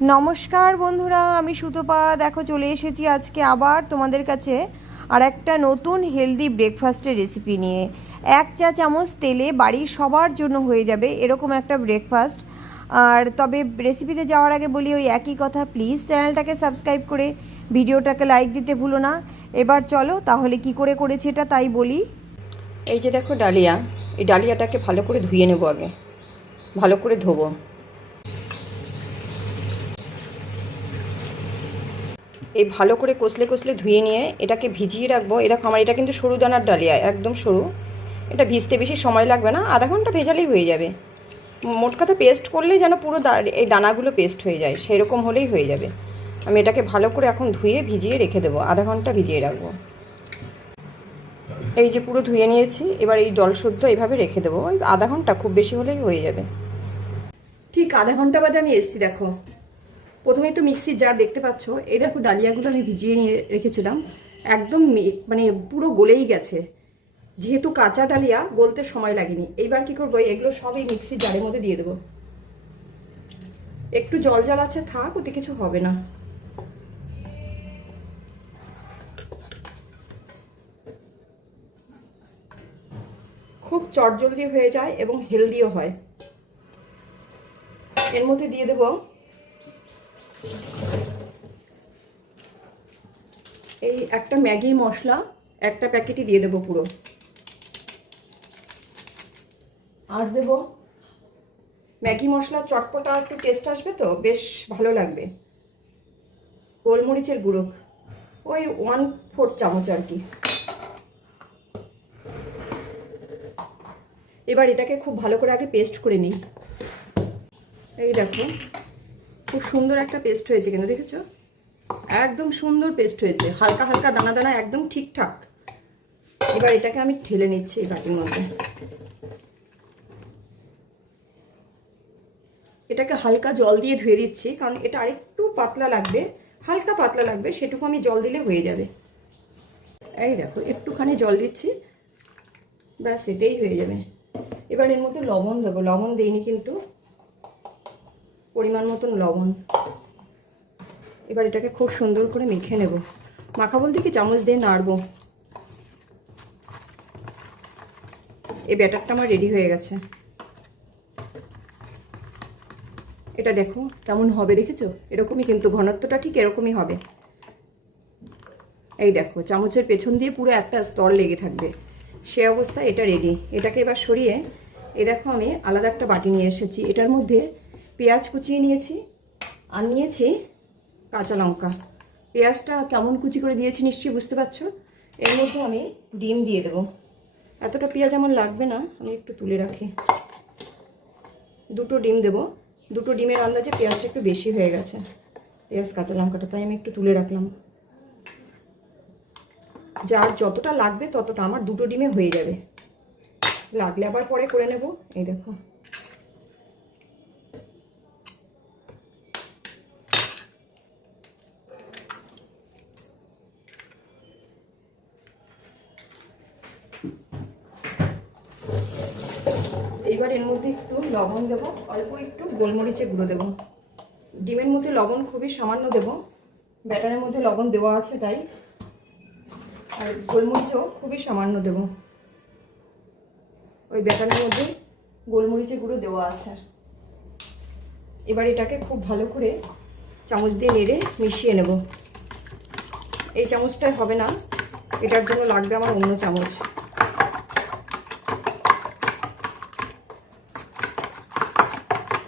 নমস্কার বন্ধুরা, আমি সুতপা। দেখো, চলে এসেছি আজকে আবার তোমাদের কাছে আর একটা নতুন হেলদি ব্রেকফাস্টের রেসিপি নিয়ে। এক চা চামচ তেলে বাড়ির সবার জন্য হয়ে যাবে এরকম একটা ব্রেকফাস্ট আর তবে রেসিপিতে যাওয়ার আগে বলি ওই একই কথা প্লিজ চ্যানেলটাকে সাবস্ক্রাইব করে ভিডিওটাকে লাইক দিতে ভুলো না। এবার চলো, তাহলে কি করে করেছি এটা তাই বলি। এই যে দেখো ডালিয়া, এই ডালিয়াটাকে ভালো করে ধুয়ে নেব আগে। ভালো করে ধোবো। এই ভালো করে কষলে কষলে ধুয়ে নিয়ে এটাকে ভিজিয়ে রাখব। এরকম আমার এটা কিন্তু সরু দানার ডালিয়া, একদম সরু। এটা ভিজতে বেশি সময় লাগবে না, আধা ঘণ্টা ভেজালেই হয়ে যাবে। মোট কথা পেস্ট করলেই যেন পুরো এই দানাগুলো পেস্ট হয়ে যায়, সেরকম হলেই হয়ে যাবে। আমি এটাকে ভালো করে এখন ধুয়ে ভিজিয়ে রেখে দেবো, আধা ঘণ্টা ভিজিয়ে রাখব। এই যে পুরো ধুয়ে নিয়েছি, এবার এই জল শুদ্ধ এইভাবে রেখে দেবো। ওই আধা ঘণ্টা খুব বেশি হলেই হয়ে যাবে। ঠিক আধা ঘণ্টা বাদে আমি এসছি, দেখো। প্রথমেই তো মিক্সির জার দেখতে পাচ্ছ। এই দেখো ডালিয়াগুলো আমি ভিজিয়ে নিয়ে রেখেছিলাম। একদম মানে পুরো গলেই গেছে। যেহেতু কাঁচা ডালিয়া, গলতে সময় লাগেনি। এইবার কি করব? এগুলো সবই মিক্সির জারের মধ্যে দিয়ে দেবো। একটু জল জল আছে, থাক, ওতে কিছু হবে না। খুব চটজলদি হয়ে যায় এবং হেলদিও হয়। এর মধ্যে দিয়ে দেব এই একটা ম্যাগির মশলা একটা প্যাকেটই দিয়ে দেবো পুরো। আর দেব? ম্যাগি মশলা চটপটা একটু টেস্ট আসবে তো বেশ ভালো লাগবে। গোলমরিচের গুঁড়ো ওই ওয়ান ফোর চামচ আর কি। এবার এটাকে খুব ভালো করে আগে পেস্ট করে নিই। এই দেখো খুব সুন্দর একটা পেস্ট হয়েছে কিন্তু দেখেছ? একদম সুন্দর পেস্ট হয়েছে। হালকা হালকা দানা দানা একদম ঠিকঠাক। এবার এটাকে আমি ঠেলে নিচ্ছি এই বাটির মধ্যে। এটাকে হালকা জল দিয়ে ধুয়ে দিচ্ছি, কারণ এটা আরেকটু পাতলা লাগবে। হালকা পাতলা লাগবে, সেটুকু আমি জল দিলে হয়ে যাবে। এই দেখো, একটুখানি জল দিচ্ছি। ব্যাস, এটাই হয়ে যাবে। এবার এর মধ্যে লবণ দেবো। লবণ দিইনি কিন্তু, পরিমাণ মতন লবণ। এবার এটাকে খুব সুন্দর করে মেখে নেব। মাখা বলতে কি চামচ দিয়ে নাড়বো। এই ব্যাটারটা আমার রেডি হয়ে গেছে। এটা দেখো কেমন হবে, দেখেছ? এরকমই কিন্তু, ঘনত্বটা ঠিক এরকমই হবে। এই দেখো, চামচের পেছন দিয়ে পুরো একটা স্তর লেগে থাকবে। সে অবস্থা এটা রেডি এটাকে এবার সরিয়ে এ দেখো আমি আলাদা একটা বাটি নিয়ে এসেছি। এটার মধ্যে পেঁয়াজ কুচিয়ে নিয়েছি, আর নিয়েছি কাঁচা লঙ্কা। পেঁয়াজটা কেমন কুচি করে দিয়েছি নিশ্চয়ই বুঝতে পারছ? এর মধ্যে আমি ডিম দিয়ে দেবো। এতটা পেঁয়াজ আমার লাগবে না, আমি একটু তুলে রাখি। দুটো ডিম দেবো। দুটো ডিমের আন্দাজে পেঁয়াজটা একটু বেশি হয়ে গেছে। পেঁয়াজ, কাঁচা লঙ্কাটা তাই আমি একটু তুলে রাখলাম। যার যতটা লাগবে ততটা আমার দুটো ডিমে হয়ে যাবে। লাগলে আবার পরে করে নেব। এই দেখো। এইবার এর মধ্যে একটু লবণ দেব, অল্প একটু গোলমরিচের গুঁড়ো দেব। ডিমের মধ্যে লবণ খুবই সামান্য দেব, ব্যাটারের মধ্যে লবণ দেওয়া আছে তাই। আর গোলমরিচও খুবই সামান্য দেব। ওই ব্যাটারের মধ্যে গোলমরিচের গুঁড়ো দেওয়া আছে। এবার এটাকে খুব ভালো করে চামচ দিয়ে নেড়ে মিশিয়ে নেব। এই চামচটাই হবে না, এটার জন্য লাগবে আমার অন্য চামচ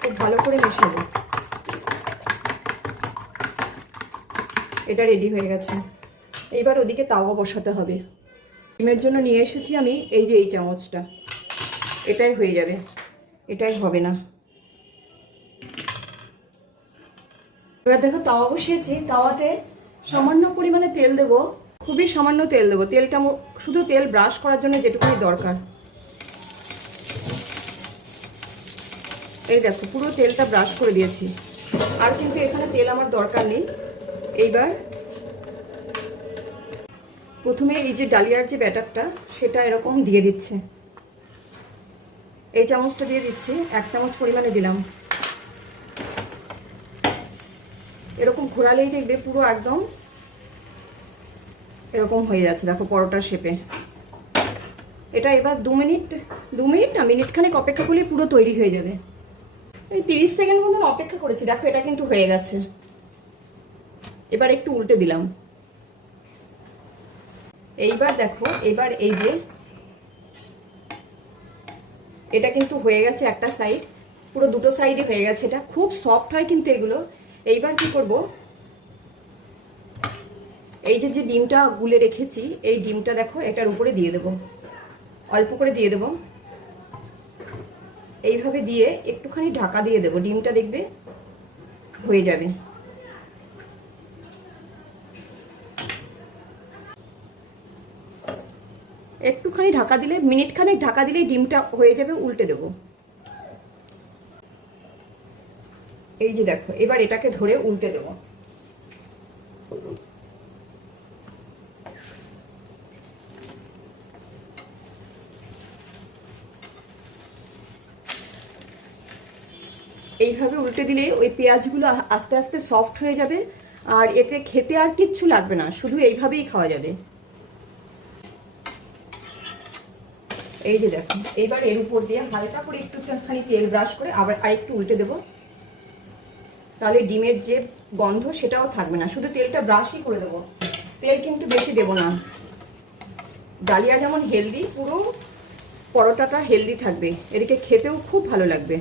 খুব ভালো করে মিশিয়ে নেব। এটা রেডি হয়ে গেছে। এইবার ওদিকে তাওয়া বসাতে হবে। ডিমের জন্য নিয়ে এসেছি আমি এই যে এই চামচটা। এটাই হয়ে যাবে। এটাই হবে না। এবার দেখো তাওয়া বসিয়েছি। তাওয়াতে সামান্য পরিমাণে তেল দেবো। খুবই সামান্য তেল দেবো। তেলটা শুধু তেল ব্রাশ করার জন্য যেটুকুনি দরকার। এই দেখো, পুরো তেলটা ব্রাশ করে দিয়েছি। আর কিন্তু এখানে তেল আমার দরকার নেই। এইবার প্রথমে এই যে ডালিয়ার যে ব্যাটারটা, সেটা এরকম দিয়ে দিচ্ছে। এই চামচটা দিয়ে দিচ্ছি, এক চামচ পরিমাণে দিলাম। এরকম ঘোরালেই দেখবে পুরো একদম এরকম হয়ে যাচ্ছে, দেখো পরোটার শেপে এটা এবার দু মিনিট দু মিনিট না মিনিট খানেক অপেক্ষা করলে পুরো তৈরি হয়ে যাবে। এই তিরিশ সেকেন্ড মতন অপেক্ষা করেছি। দেখো, এটা কিন্তু হয়ে গেছে। এবার একটু উল্টে দিলাম। এইবার দেখো, এবার এই যে এটা কিন্তু হয়ে গেছে একটা সাইড পুরো দুটো সাইডে হয়ে গেছে এটা। খুব সফট হয় কিন্তু এগুলো। এইবার কি করব? এই যে যে ডিমটা গুলে রেখেছি, এই ডিমটা দেখো, এটার উপরে দিয়ে দেব। অল্প করে দিয়ে দেব। এইভাবে দিয়ে একটুখানি ঢাকা দিয়ে দেব। ডিমটা দেখবে হয়ে যাবে। একটুখানি ঢাকা দিলে মিনিট খানেক ঢাকা দিলেই ডিমটা হয়ে যাবে, উল্টে দেব। এই যে দেখো, এবার এটাকে ধরে উল্টে দেব এইভাবে উল্টে দিলে ওই পেঁয়াজগুলো আস্তে আস্তে সফট হয়ে যাবে। আর এতে খেতে আর কিচ্ছু লাগবে না, শুধু এইভাবেই খাওয়া যাবে। এই যে দেখো, এবার এর উপর দিয়ে হালকা করে একটু একটুখানি তেল ব্রাশ করে আবার আরেকটু উল্টে দেব। তাহলে ডিমের যে গন্ধ সেটাও থাকবে না, শুধু তেলটা ব্রাশই করে দেবো। তেল কিন্তু বেশি দেব না। ডালিয়া যেমন হেলদি পুরো পরোটাটা হেলদি থাকবে। এদিকে খেতেও খুব ভালো লাগবে।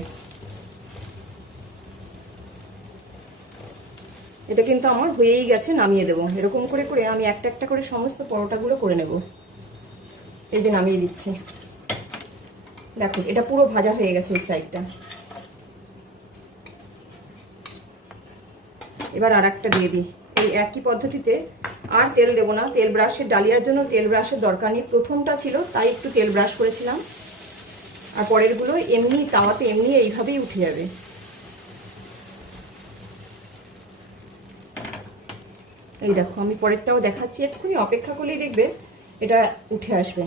এটা কিন্তু আমার হয়েই গেছে, নামিয়ে দেবো। এরকম করে করে আমি একটা একটা করে সমস্ত পরোটাগুলো করে নেব। এই যে নামিয়ে দিচ্ছি। দেখো এটা পুরো ভাজা হয়ে গেছে এই সাইডটা এবার আর একটা দিয়ে দিই। এই একই পদ্ধতিতে আর তেল দেবো না। তেল ব্রাশের ডালিয়ার জন্য তেল ব্রাশের দরকার নেই। প্রথমটা ছিল, তাই একটু তেল ব্রাশ করেছিলাম। আর পরেরগুলো এমনি, তাওয়াতে এমনি এইভাবেই উঠে যাবে। এই দেখো, আমি পরেরটাও দেখাচ্ছি, এক্ষুনি অপেক্ষা করলেই দেখবে এটা উঠে আসবে।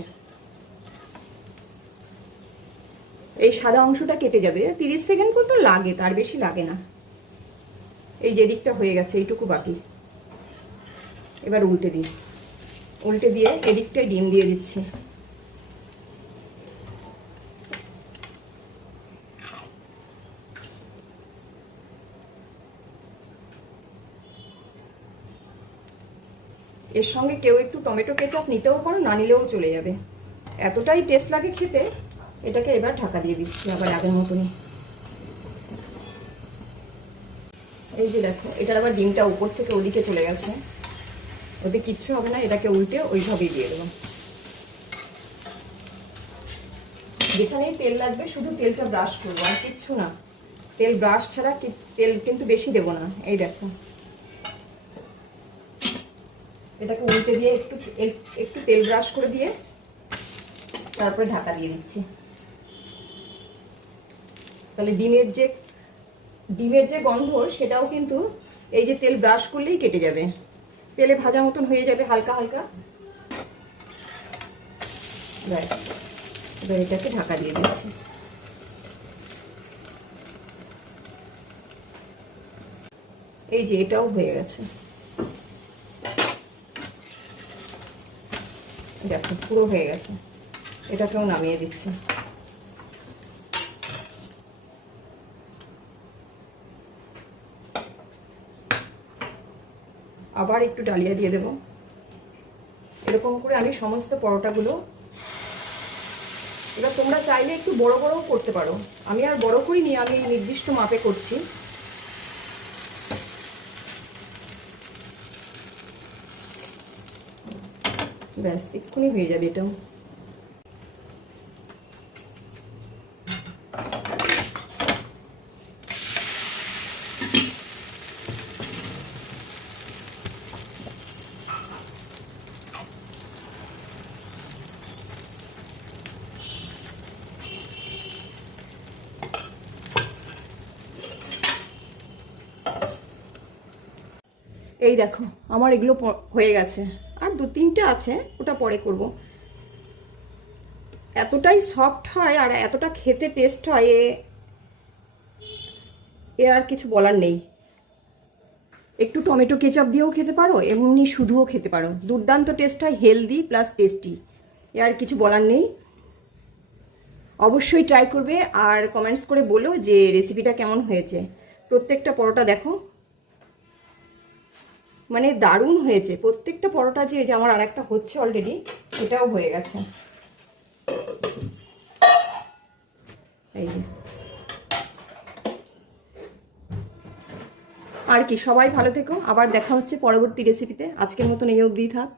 এই সাদা অংশটা কেটে যাবে, তিরিশ সেকেন্ড পর্যন্ত লাগে, তার বেশি লাগে না। এই যে দিকটা হয়ে গেছে, এইটুকু বাকি। এবার উল্টে দিই। উল্টে দিয়ে এদিকটায় ডিম দিয়ে দিচ্ছি। এর সঙ্গে কেউ একটু টমেটো কেচাপ নিতেও পারো, না নিলেও চলে যাবে। এতটাই টেস্ট লাগে খেতে, এটাকে এবার ঢাকা দিয়ে দিচ্ছি আবার আগের মতনই। এই যে দেখো, এটার আবার ডিমটা উপর থেকে ওদিকে চলে গেছে। ওতে কিচ্ছু হবে না, এটাকে উল্টে ওইভাবেই দিয়ে দেবো। যেখানেই তেল লাগবে, শুধু তেলটা ব্রাশ করব, আর কিচ্ছু না। তেল ব্রাশ ছাড়া তেল কিন্তু বেশি দেবো না। এই দেখো। এটাকে উল্টে দিয়ে একটু একটু তেল ব্রাশ করে দিয়ে তারপরে ঢাকা দিয়ে দিচ্ছি। তাহলে ডিমের যে ডিমের যে গন্ধ, সেটাও কিন্তু এই যে তেল ব্রাশ করলেই কেটে যাবে। তেলে ভাজা মতন হয়ে যাবে, হালকা হালকা। এবার এটাকে ঢাকা দিয়ে দিচ্ছি। এই যে এটাও হয়ে গেছে দেখো পুরো হয়ে গেছে। এটাকেও নামিয়ে দিচ্ছি। আবার একটু ডালিয়া দিয়ে দেব। এরকম করে আমি সমস্ত পরোটাগুলো, এবার তোমরা চাইলে একটু বড় বড়ও করতে পারো। আমি আর বড় করিনি, আমি নির্দিষ্ট মাপে করছি। ব্যাস এক্ষুনি হয়ে যাবে এটাও। এই দেখো আমার এগুলো হয়ে গেছে। দু তিনটে আছে, ওটা পরে করব। এতটাই সফট হয় আর এতটা খেতে টেস্ট হয়, এ আর কিছু বলার নেই। একটু টমেটো কেচাপ দিয়েও খেতে পারো, এমনি শুধুও খেতে পারো। দুর্দান্ত টেস্ট হয় হেলদি প্লাস টেস্টি এ আর কিছু বলার নেই। অবশ্যই ট্রাই করবে আর কমেন্টস করে বলো যে রেসিপিটা কেমন হয়েছে। প্রত্যেকটা পরোটা দেখো। মানে দারুণ হয়েছে। প্রত্যেকটা পরোটা যে যে আমার আর একটা হচ্ছে অলরেডি এটাও হয়ে গেছে। এই যে। আর কি, সবাই ভালো থেকো। আবার দেখা হচ্ছে পরবর্তী রেসিপিতে আজকের মতন এই অবধি থাক।